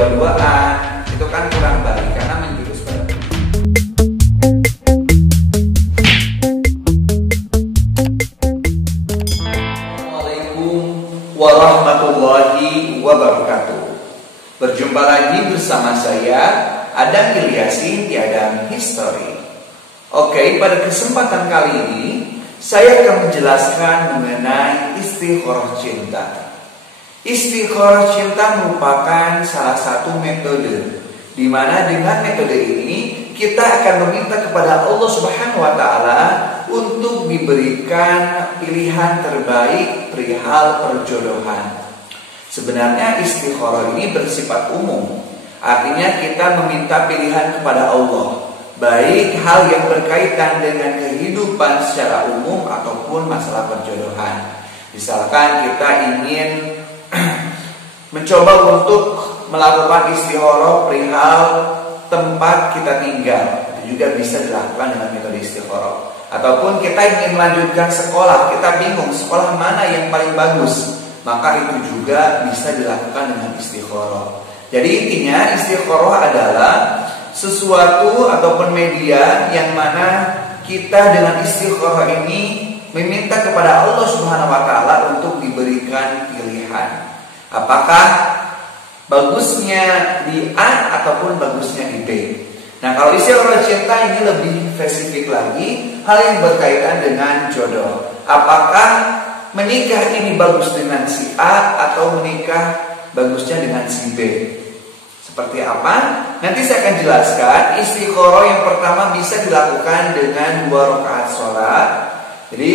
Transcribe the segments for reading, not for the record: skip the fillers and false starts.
berdua-duaan, itu kan kurang baik karena menjurus pada Assalamualaikum warahmatullahi wabarakatuh. Berjumpa lagi bersama saya Adam Ilyasi di Adam History. Oke, pada kesempatan kali ini saya akan menjelaskan mengenai istikharah cinta. Istikharah cinta merupakan salah satu metode di mana dengan metode ini kita akan meminta kepada Allah Subhanahu wa taala untuk diberikan pilihan terbaik perihal perjodohan. Sebenarnya istikharah ini bersifat umum. Artinya kita meminta pilihan kepada Allah, baik hal yang berkaitan dengan kehidupan secara umum ataupun masalah perjodohan. Misalkan kita ingin mencoba untuk melakukan istikharah perihal tempat kita tinggal, itu juga bisa dilakukan dengan metode istikharah. Ataupun kita ingin melanjutkan sekolah, kita bingung sekolah mana yang paling bagus, maka itu juga bisa dilakukan dengan istikharah. Jadi intinya istikharah adalah sesuatu ataupun media yang mana kita dengan istikharah ini meminta kepada Allah Subhanahu wa taala untuk diberikan pilihan. Apakah bagusnya di A ataupun bagusnya di B. Nah, kalau istikharah cinta ini lebih spesifik lagi, hal yang berkaitan dengan jodoh. Apakah menikah ini bagus dengan si A atau menikah bagusnya dengan si B? Seperti apa? Nanti saya akan jelaskan. Istikharah yang pertama bisa dilakukan dengan 2 rakaat sholat. Jadi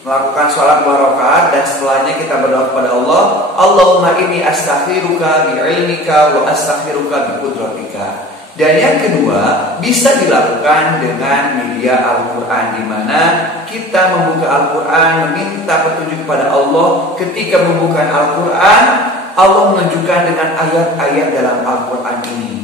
melakukan sholat 2 rakaat dan setelahnya kita berdoa kepada Allah, Allahumma inni astakhiruka bi'ilmika wa astakhiruka biqudratika. Dan yang kedua bisa dilakukan dengan media Al-Quran, di mana kita membuka Al-Quran, meminta petunjuk kepada Allah. Ketika membuka Al-Quran, Allah menunjukkan dengan ayat-ayat dalam Al-Quran ini.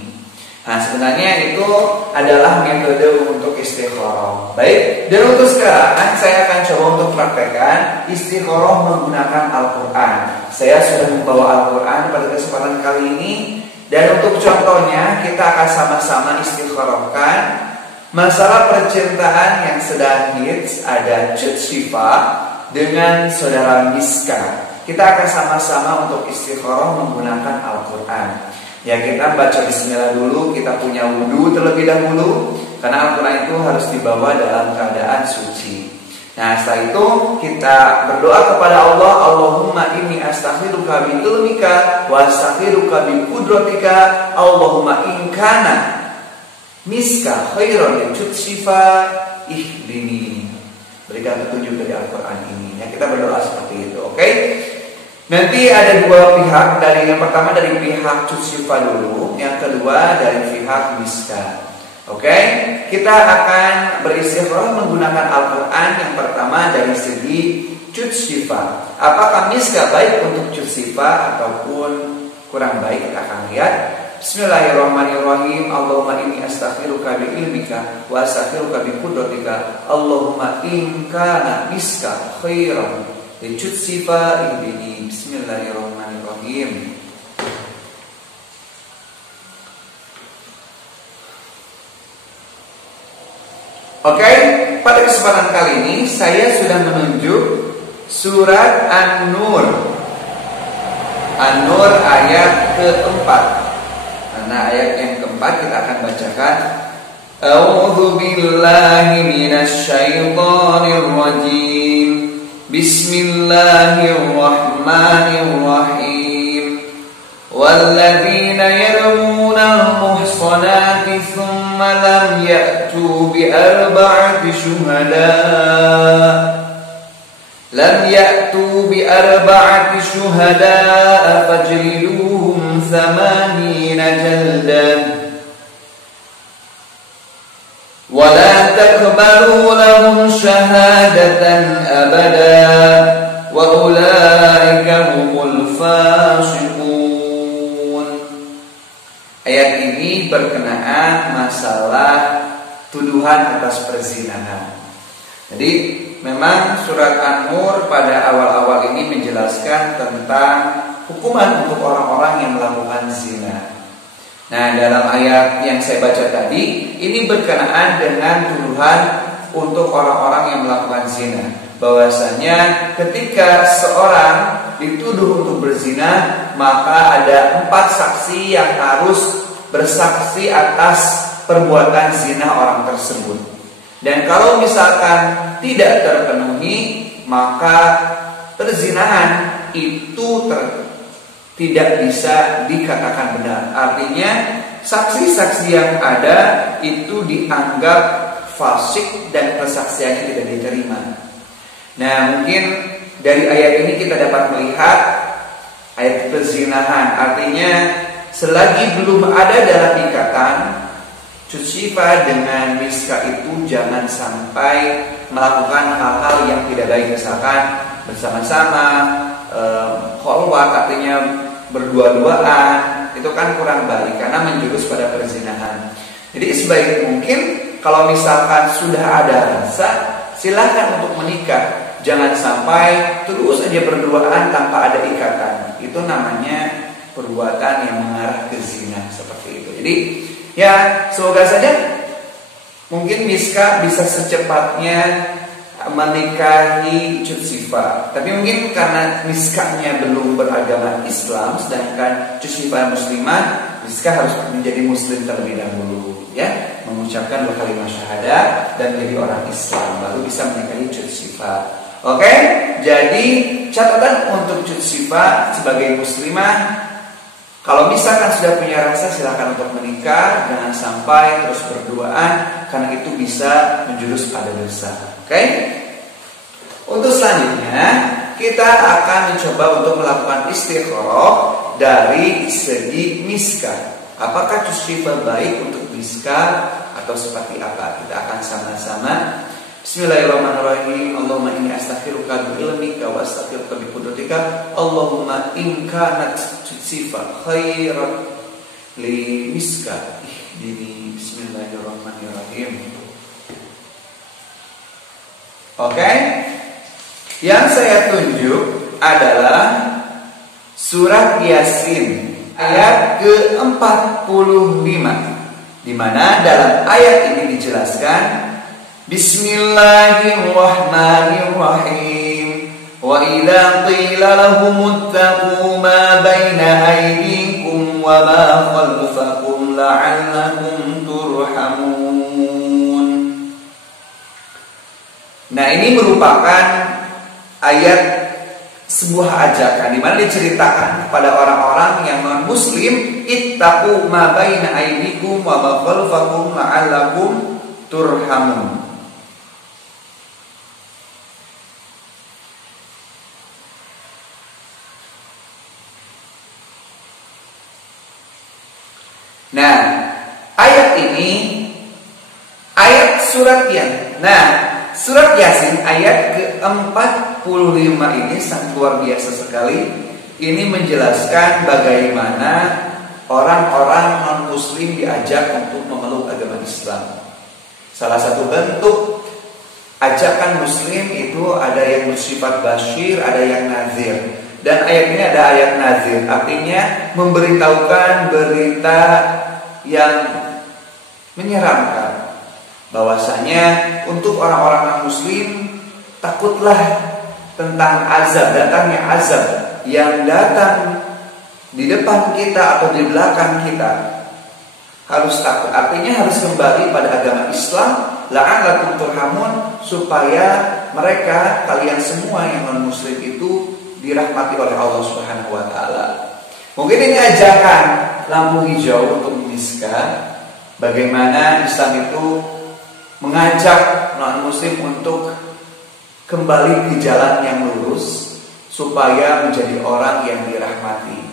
Nah, sebenarnya itu adalah metode untuk istikharah. Baik, dan untuk sekarang saya akan coba untuk praktekkan istikharah menggunakan Al-Quran. Saya sudah membawa Al-Quran pada kesempatan kali ini. Dan untuk contohnya kita akan sama-sama istikharahkan masalah percintaan yang sedang hits. Ada Cut Syifa dengan saudara Miska. Kita akan sama-sama untuk istikharah menggunakan Al-Quran. Ya, kita baca bismillah dulu, kita punya wudu terlebih dahulu, karena Al-Quran itu harus dibawa dalam keadaan suci. Nah, setelah itu kita berdoa kepada Allah, Allahumma inni astakhiruka bi ilmika wa astakhiruka bi qudratika, Allahumma in kana miska khairan min Syifa ihdini. Berikan petunjuk dari Al-Quran ini. Ya, kita berdoa seperti itu, oke? Nanti ada 2 pihak, dari yang pertama dari pihak Cut Syifa dulu, yang kedua dari pihak Miska. Oke, kita akan beristikharah menggunakan Al-Quran. Yang pertama dari segi Cut Syifa. Apakah Miska baik untuk Cut Syifa ataupun kurang baik? Kita akan lihat. Bismillahirrahmanirrahim. Allahumma inni astakhiruka bi ilmika wa astakhiruka bi qudratika, Allahumma in kana miska khairan li Cut Syifa ihdini. Bismillahirrahmanirrahim. Oke, pada kesempatan kali ini saya sudah menunjuk surat An-Nur. An-Nur ayat keempat. Karena ayat yang keempat kita akan bacakan. A'udzu billahi minasy syaithanir rajim. Bismillahirrahmanirrahim. Walladzina yarmuna al-muhsanati thumma lam ya'tu bi arba'ati syuhada'a fajliduhum 80 jaldah wa la taqbalu lahum syahadatan abada wa ulaika humul fasiqun. Ayat ini berkenaan masalah tuduhan atas perzinahan. Jadi memang surat An-Nur pada awal-awal ini menjelaskan tentang hukuman untuk orang-orang yang melakukan zina. Nah, dalam ayat yang saya baca tadi, ini berkenaan dengan tuduhan untuk orang-orang yang melakukan zina. Bahwasanya ketika seorang dituduh untuk berzina, maka ada 4 saksi yang harus bersaksi atas perbuatan zina orang tersebut. Dan kalau misalkan tidak terpenuhi, maka perzinahan itu tidak bisa dikatakan benar. Artinya saksi-saksi yang ada itu dianggap fasik dan persaksiannya tidak diterima. Nah, mungkin dari ayat ini kita dapat melihat ayat perzinahan. Artinya selagi belum ada dalam ikatan, Cutsifa dengan Miska itu jangan sampai melakukan hal-hal yang tidak baik. Misalkan bersama-sama, kholwat, artinya berdua-duaan, itu kan kurang baik karena menjurus pada perzinahan. Jadi sebaik mungkin kalau misalkan sudah ada rasa, silahkan untuk menikah. Jangan sampai terus aja berduaan tanpa ada ikatan. Itu namanya perbuatan yang mengarah ke zina seperti itu. Jadi ya semoga saja mungkin Miska bisa secepatnya menikahi Cutsifa. Tapi mungkin karena Miskanya belum beragama Islam, sedangkan Cutsifa muslimah, Miska harus menjadi muslim terlebih dahulu, ya, mengucapkan 2 kalimat syahadat dan menjadi orang Islam, baru bisa menikahi Cutsifa. Oke, jadi catatan untuk Cutsifa sebagai muslimah, kalau misalkan sudah punya rasa, silakan untuk menikah, jangan sampai terus berduaan karena itu bisa menjurus pada dosa. Oke? Untuk selanjutnya kita akan mencoba untuk melakukan istikharah dari segi Miska. Apakah Cutsifa baik untuk Miska atau seperti apa? Kita akan sama-sama. Bismillahirrahmanirrahim. Allahumma inni astaghfiruka bi ilmika wa astaghfiruka bi qudratika. Allahumma in kanat Cutsifa khairan li Miska ihdini. Bismillahirrahmanirrahim. Oke? Yang saya tunjuk adalah surat Yasin ayat ke-45, di mana dalam ayat ini dijelaskan Bismillahirrahmanirrahim. Wa idza qila lahum ittaqu ma baina aydikum wa ma khalfakum la'allakum turhamun. Nah, ini merupakan ayat sebuah ajakan di mana diceritakan kepada orang-orang yang non-muslim, ittaqu ma baina aydikum wa ma khalfakum la'allakum turhamun. Nah, ayat ini ayat surat surat Yasin ayat ke-45 ini sangat luar biasa sekali. Ini menjelaskan bagaimana orang-orang non-muslim diajak untuk memeluk agama Islam. Salah satu bentuk ajakan muslim itu ada yang bersifat basyir, ada yang nazir. Dan ayat ini ada ayat nazir, artinya memberitahukan berita yang menyeramkan, bahwasanya untuk orang-orang non-muslim takutlah tentang azab, datangnya azab yang datang di depan kita atau di belakang kita. Harus takut, artinya harus kembali pada agama Islam, la'allakum turhamun, supaya mereka, kalian semua yang non-muslim itu dirahmati oleh Allah Subhanahu wa taala. Mungkin ini ajakan lampu hijau untuk Miska, bagaimana Islam itu mengajak non-muslim untuk kembali di jalan yang lurus supaya menjadi orang yang dirahmati.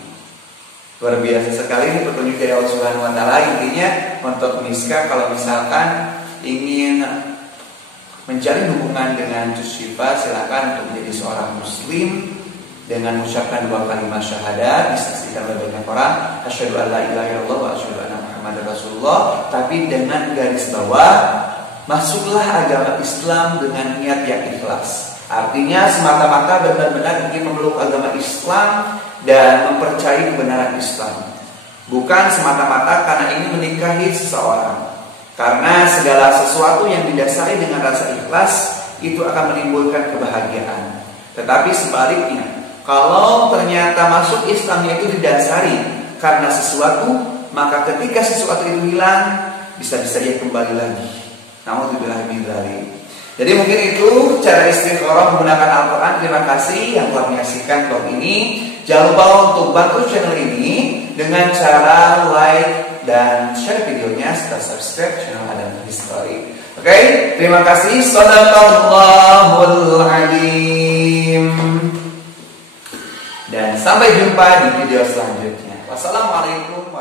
Luar biasa sekali ini petunjuk dari Allah Subhanahu wa taala. Intinya untuk Miska, kalau misalkan ingin mencari hubungan dengan Cutsifa, silakan untuk menjadi seorang muslim dengan mengucapkan 2 kalimat syahadat, disaksikan oleh banyak orang, asyhadu an la ilaha illallah wa asyhadu anna muhammadar rasulullah, tapi dengan garis bawah, masuklah agama Islam dengan niat yang ikhlas. Artinya semata-mata benar-benar ingin memeluk agama Islam dan mempercayai kebenaran Islam. Bukan semata-mata karena ingin menikahi seseorang. Karena segala sesuatu yang didasari dengan rasa ikhlas itu akan menimbulkan kebahagiaan. Tetapi sebaliknya, kalau ternyata masuk Islamnya itu didasari karena sesuatu, maka ketika sesuatu itu hilang, bisa-bisa dia kembali lagi. Naudzubillah min dzalik. Jadi mungkin itu cara istikharah menggunakan Al-Quran. Terima kasih yang telah menyaksikan vlog ini. Jangan lupa untuk bantu channel ini dengan cara like dan share videonya serta subscribe channel Adam History. Oke, terima kasih. Shadaqallahul Alim. Dan sampai jumpa di video selanjutnya. Wassalamualaikum